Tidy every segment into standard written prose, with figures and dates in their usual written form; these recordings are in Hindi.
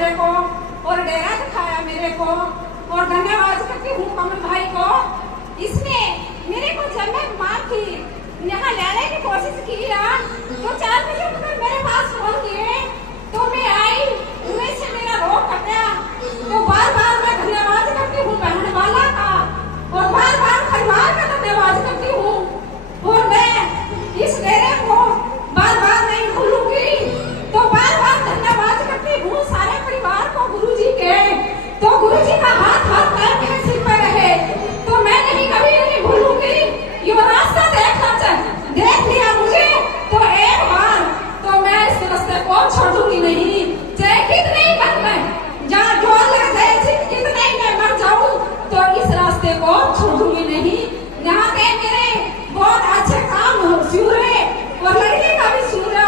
मेरे को और डेरा दिखाया मेरे को। और धन्यवाद करती हूँ कमल भाई को, इसने मेरे को जब मैं बीमार थी यहाँ लाने की कोशिश की तो 4 बजे उठकर मेरे पास फोन किए तो मैं आई, उन्हीं से मेरा रोग कटा। तो बार बार मैं धन्यवाद करती हूँ बहन वाला का और बार बार परिवार का धन्यवाद करती हूँ। और मैं इस डेरे को बार बार नहीं भूलूंगी। तो बार बार धन्यवाद करती हूँ सारे परिवार को, गुरुजी के। तो गुरुजी का हाथ हाथ पैर मेरे सिर पर रहे तो मैं नहीं कभी नहीं भूलूंगी। ये रास्ता देख लिया मुझे तो एक बार तो मैं इस रास्ते को छोड़ूंगी नहीं, चाहे कितने ही बन गए, जहाँ जोर लग जाए, कितने ही मैं मर जाऊं तो इस रास्ते को छोड़ूंगी नहीं। यहाँ के मेरे बहुत अच्छे काम सुने और लड़के का भी सुना,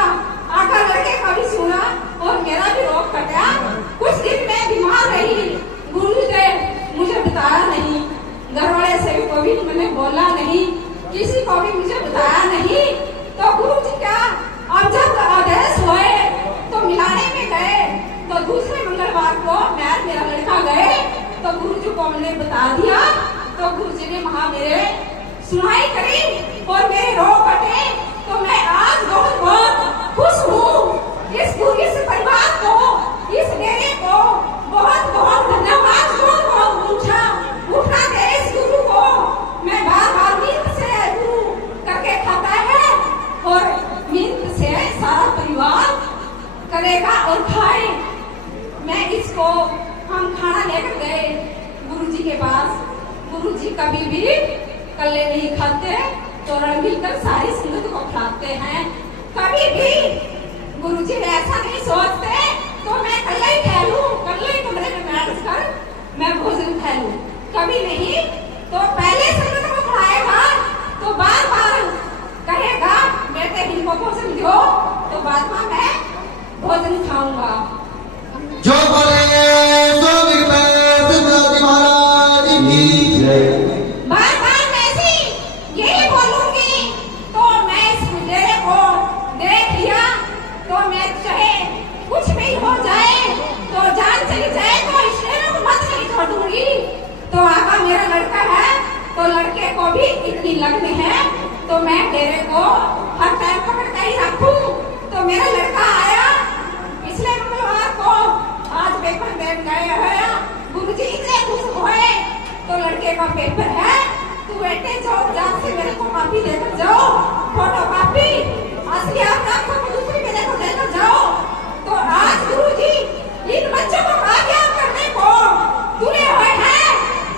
आकर लड़के का भी सुना और मेरा भी रोग कटा। कुछ दिन मैं बीमार रही, गुरु ने मुझे बताया नहीं, घर वाले से भी कभी मैंने बोला नहीं, किसी को भी मुझे बताया नहीं। तो गुरु जी क्या, अब जब आदेश हुए तो मिलाने में गए तो दूसरे मंगलवार को मैं मेरा लड़का गए तो गुरु जी को मैंने बता दिया। तो गुरु जी ने वहां मेरे सुनाई करी और मेरे रोग कटे। तो मैं आज बहुत बहुत खुश हूँ। इस परिवार को, इस डेरे को बहुत बहुत धन्यवाद, बहुत बहुत उठा दे इस गुरु को। मैं बार बार करके खाता है और नींद से सारा परिवार करेगा और खाए। मैं इसको हम खाना लेकर गए गुरुजी के पास। गुरुजी कभी भी कल्ले नहीं खाते, तो मिलकर सारी संगत को खिलाते हैं। कभी भी गुरुजी ऐसा नहीं सोचते तो मैं कल्ले ही खा लूं, कल्ले ही कमरे में बैठ कर मैं भोजन खा लूं, कभी नहीं। तो पहले संगत को खिलाएगा तो बार बार कहेगा बेटे इनको भोजन दो, तो बाद में मैं भोजन खाऊंगा। जो बोले तो महाराज की जय। बार बार मैं यही बोलूंगी। तो मैं इस डेरे को देख लिया तो मैं चाहे कुछ भी हो जाए तो जान चली जाए तो इस डेरे को मत नहीं छोड़ूंगी। तो आका मेरा लड़का है तो लड़के को भी इतनी लगनी है तो मैं डेरे को हर टाइम पकड़ कर ही रखूं। तो मेरा लड़का आया पिछले मंगलवार को, आज पेपर देने गए हैं गुरुजी, इतने खुश हुए। तो लड़के का पेपर है, तू बेटे जाओ जान से मेरे को कॉपी लेकर जाओ, फोटो कॉपी असली आपका दूसरी मेरे को लेकर जाओ। तो आज गुरुजी इन बच्चों को कामयाब करने को तुले हुए हैं।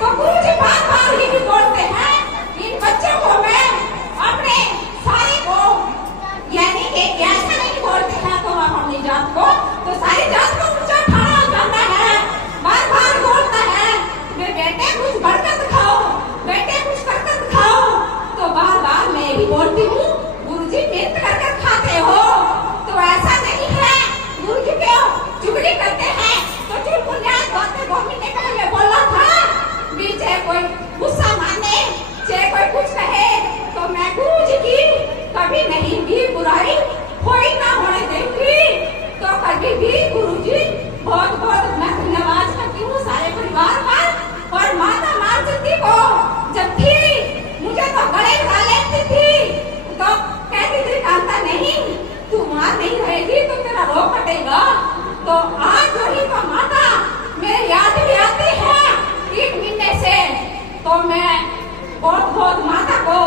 तो गुरुजी बार बार यही बोलते हैं, इन बच्चों को मैं अपने सारे को, यानी कि ऐसा नहीं बोलते हैं तो हम अपनी जात को, तो सारी जात को ऊंचा ठाड़ा करना है। बार बार बोलता है वे बेटे कुछ बरकत खाओ, बेटे कुछ करकत खाओ। तो बार बार मैं भी बोलती हूँ गुरुजी मेहनत करके खाते हो, तो ऐसा नहीं है। गुरुजी क्यों चुगली करते हैं तो चुलबुलियां बातें 2 महीने पहले बोला था, चाहे कोई गुस्सा माने, चाहे कोई कुछ कहे, तो मैं गुरुजी की कभी नहीं भी बुराई कोई ना होने देंगी। तो कभी भी गुरुजी बहुत बहुत मैं धन्यवाद करती हूँ सारे परिवार पर। और माता मारचंदी को जब थी मुझे तो गले लगा लेती थी, तो कहती थी कांता नहीं तू वहां नहीं रहेगी तो तेरा रोग कटेगा। तो आज वही तो माता मेरे याद भी आती है 1 महीने से। तो मैं बहुत बहुत माता को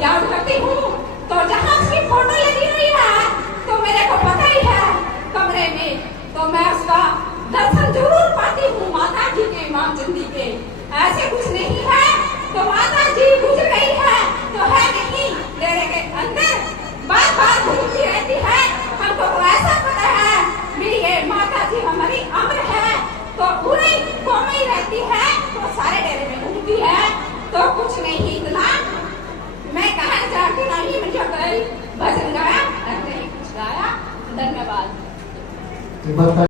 याद करती हूँ। तो जहाँ उसकी फोटो लगी हुई है तो मेरे को पता ही है कमरे में, तो मैं उसका दर्शन जरूर पाती हूँ माता जी के, मामचंदी के। ऐसे कुछ नहीं है तो माता जी गुजर गई है तो है नहीं, डेरे के अंदर बार बार घूमती रहती है। हमको तो ऐसा पता है मेरी ये माता जी हमारी अमर है, तो पूरी गाँव में रहती है, तो सारे डेरे में घूमती है। तो कुछ नहीं इतना मैं कहा जाती नहीं, मुझे भजन गाया, नहीं कुछ गाया। धन्यवाद।